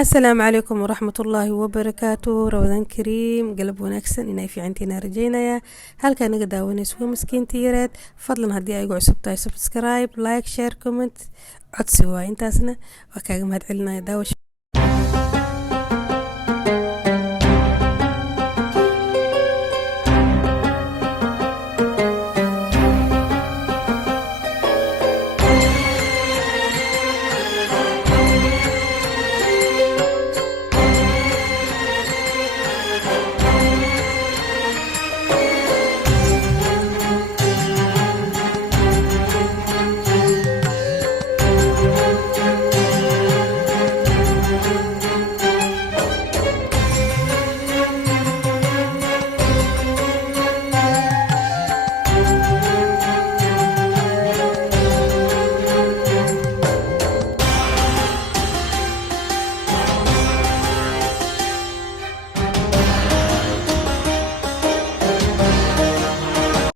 asalaamu calaykum waraxmatullaahi wabarakaatu. ramadaan kariim, galab wanaagsan inay fiicantiina rajaynayaa. halkaa naga daawanayso waa maskiinta yareed. fadlan haddii ay igu cusub tahay subscribe, like, share, comment. codsi waa intaasna waa kaaga mahad celinaya daawasha.